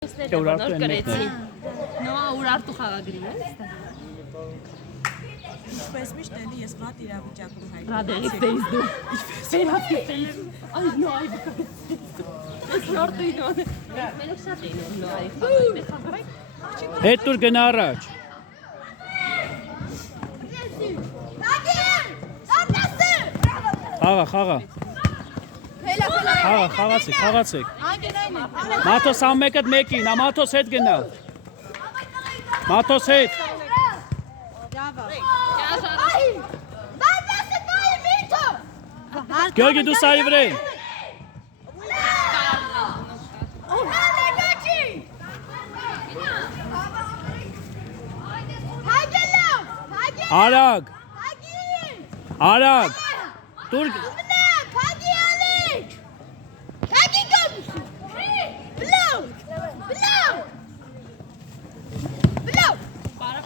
Urartu emekler. No, urartu խաղագրի է։ Ինչպես միշտ էլի ես վատ իրավիճակում հայտնի։ Ռադերից դեից դու։ Ֆերացի դեից։ Այ նո, այ բկա։ Ես նորտու ինոն։ Մենուք շատ ինոն նո, այ խաղարի։ Հետ դուր գնա առաջ։ Խաղա։ Խաղացեք։ Մաթոս ամեկդ մեկին, Մաթոս հետ գնա։ Մաթոս հետ։ Գյորգի դու սարի վրա։ Արագ։ Դուր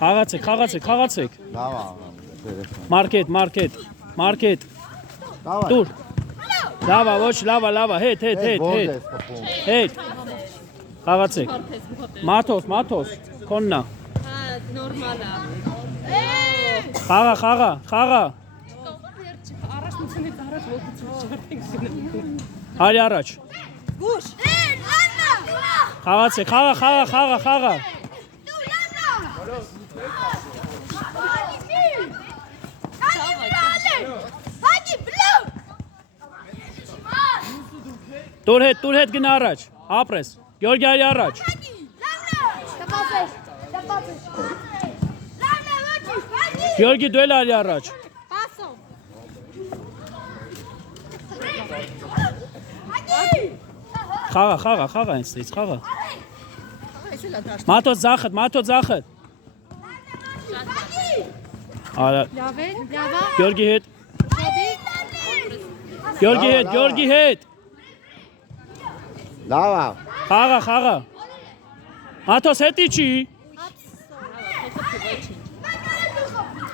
Խաղացեք։ Մարքետ։ Դուր։ Լավա, ոչ, լավա, հետ։ Խաղացեք։ Մաթոս, քոննա։ Նորմալ է։ Խաղա։ Առաջնությունից առաջ ողջույն։ Արի առաջ։ Գուշ։ Խաղացեք, խաղա։ Դուր հետ գնա առաջ, ապրես, Գյորգի արի առաջ։ Գյորգի դու էլ արի առաջ։ Խաղա, այնստեղից, խաղա։ Մաթոս ձախդ։ Արա։ Գյորգի հետ։ Գյորգի հետ։ Լավա։ Խաղա։ Մաթոս հետի չի։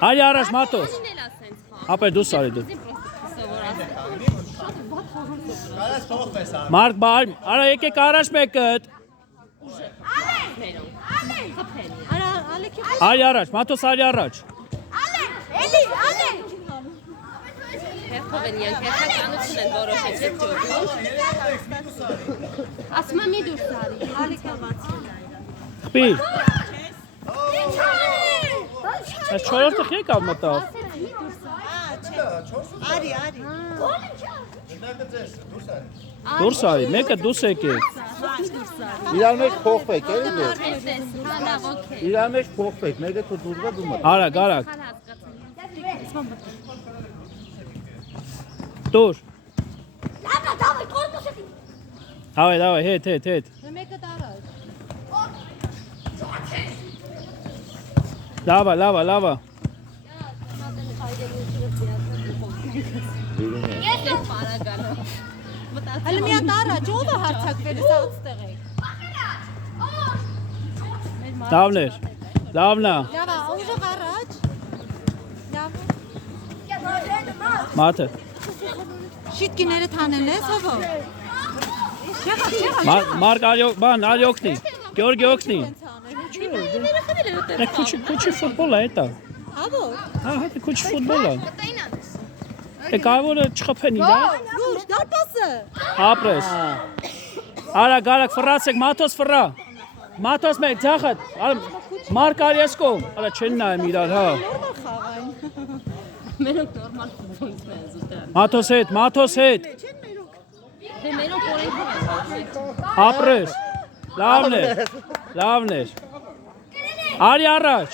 Արի առաջ Մաթոս։ Ապե դու սարի դու։ Մարկ բար, արա եկեք առաջ մեկըտ։ Արի առաջ, Մաթոս արի առաջ։ Հերթով են յանք, հերթականություն են որոշեց, հետ ճոգ։ Ասմա մի դուրս արի, ալիք ավացի։ Խպի։ Այս չորորդը խեք ավ մտավ։ Արի։ Դուրս արի, մեկը դուս եկեք։ Իրար մեջ փոխվեք, էլի դու։ Հանդավ, ոքեյ։ Իրար մեջ փոխվեք, մեկը դու դուրսը դու մտ։ Արագ։ Դուր։ Давай, հետ։ Մեկը տարած։ Լավա։ Հələ մի հատ առաջ, ով է հարցակվել, սա այստեղ եք։ Լավնա։ Լավա, ուժով առաջ։ Մաթը։ Շիտկիները թանել ես, հովո։ Մարկ արի օգնի։ Գյորգի օգնի։ Քուչի ֆուտբոլ է դա։ Հավո։ Հա, քուչի ֆուտբոլ է։ Կարևորը չխփեն իրա։ Գուշ, դարպասը։ Ապրես։ Արագ, ֆռացեք, Մաթոս ֆռա։ Մաթոս մեկ ձախդ։ Մարկ արի ես կողմ։ Արա չեն նայում իրար, հա։ Նորմալ խաղային։ Մենոք նորմալ ֆուտբոլից են զուտել։ Մաթոս հետ։ Դե մենոք օրենքով են։ Ապրես։ Լավն էր։ Արի առաջ։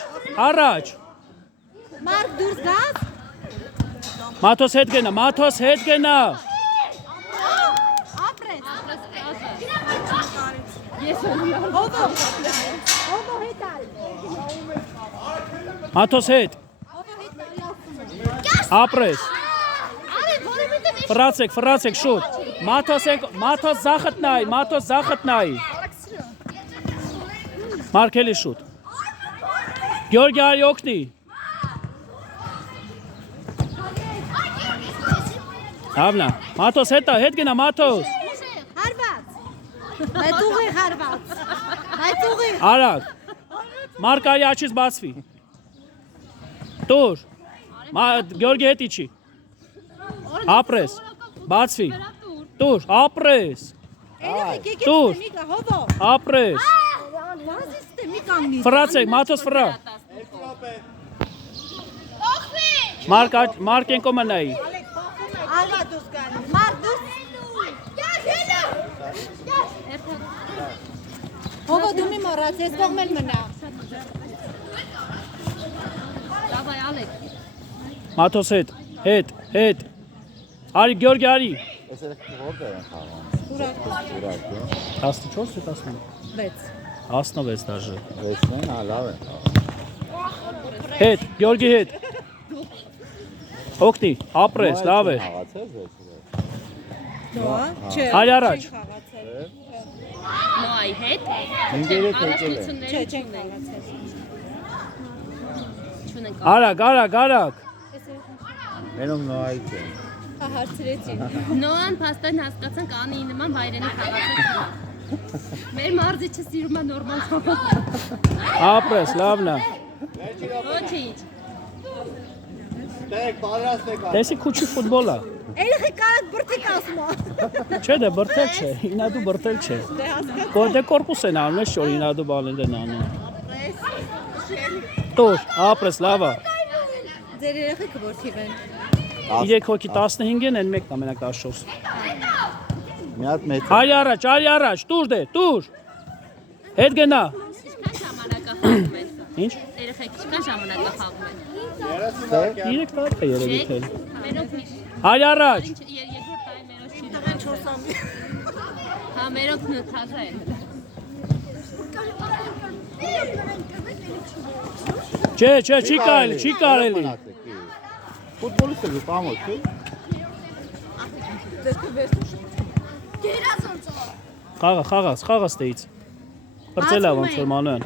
Մարկ դուրս գաս։ Մաթոս հետ գնա։ Ապրես։ Ես հովո հետ ալ։ Մաթոս հետ։ Ապրես։ Ֆռացեք շուտ։ Մաթոս ձախդ նայ։ Մարկելի շուտ։ Գյորգի արի օգնի։ Հավնա, Մաթոս հետ գնա, Մաթոս։ Հարված։ Այդ ուղի հարված։ Բայց ուղի։ Արագ։ Մարկարի աչքից բացվի։ Տուր։ Գյորգի հետ իջի։ Ապրես։ Բացվի։ Տուր, ապրես։ Երեխեք եկեք Տուր։ ստեմի կա, հովո։ Ապրես։ Բազի ստեմի կանգնի։ Ֆրացեք, Մաթոս ֆրա։ Մարկենկո մնայի։ Ալա դուս գալի։ Մար դուս։ Հովո դու մի մոռաց, ես կողմել մնա։ Դավայ Ալեք։ Մաթոս հետ։ Արի Գյորգի արի։ Այս որտեղ են խաղում։ Ուրակ։ 14 թե 15։ 16 դաժե։ Վեսնեն լավ են խաղում։ Հետ, Գյորգի հետ։ Օգնի, ապրես, լավ է։ Խաղացես ես։ Դա, չէ։ Հայ առաջ։ Նոյ հետ։ Ինգերը թեկել են։ Առաջնություններ Չէ, չեն չունենք։ Չունենք։ Արագ։ Մենոմ նոայից են։ Հարցրեցին։ Նոան փաստորեն հասկացանք Անիի նման վայրենի քաղաքը։ Մեր մարզիչը սիրում է նորմալ խաղալ։ Ապրես, լավն է։ Ոչինչ։ Տեսի քուչի ֆուտբոլ է։ Երեխի կարդ բրտիկ ասում է։ Չէ, դե բրտել չէ, ինադու բրտել չէ։ Դե կորպուս են անում, ես շոր ինադու բալեն դեն անում։ Տուր, ապրես, լավա։ Ձեր երեխիքը որ թիվ են։ 3 հոգի 15 են, մեկն ամենակ 14։ Մի հատ մեծ։ Արի առաջ, տուր դե, տուր։ Հետ գնա։ Ինչքան ժամանակ է խաղում են։ Ինչ։ Երեխեք, ինչքան ժամանակ է խաղում են։ 3 տարի է երևի թե։ Մերոք մի։ Արի առաջ։ Ինչ երկրորդ տարի մերոք չի դրան 4 ամի։ Հա, մերոք նթազա է։ Չէ, չի կարելի։ Ֆուտբոլիստը գտամոց չէ։ Խաղա ստեից։ Բրծել է ոնց որ մանուան։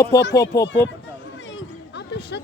Օփ։ Ապա շատ